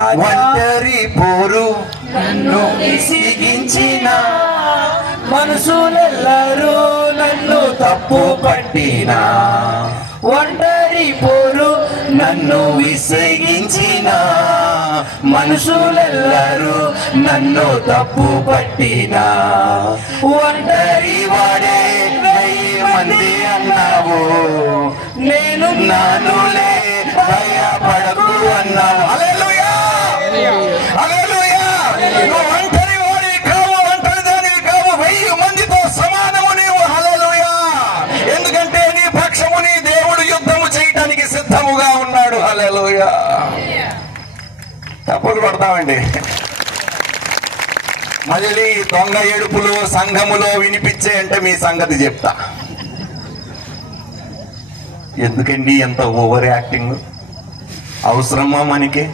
ఒంటరి పోరు నన్ను విసిగించిన మనుషులెల్లరూ నన్ను తప్పు పట్టిన ఒంటరి పోరు నన్ను విసిగించిన మనుషులెల్లరూ నన్ను తప్పు పట్టిన ఒంటరి వాడే 1000 మంది అన్నావు నేను నానులే భయపడకు అన్నావు. హల్లెలూయా హల్లెలూయా. నువ్వు ఒంటరి వాడివి కావు, ఒంటరి దానివి కావు, 1000 మందితో సమానము నీవు. హల్లెలూయా. ఎందుకంటే నీ పక్షము నీ దేవుడు యుద్ధము చేయటానికి సిద్ధముగా ఉన్నాడు. హల్లెలూయా. తప్పులు పడతామండి. మళ్ళీ దొంగ ఏడుపులు సంఘములో వినిపించే అంటే మీ సంగతి చెప్తా. ఎందుకండి ఎంత ఓవర్ యాక్టింగ్ అవసరమా మనకి?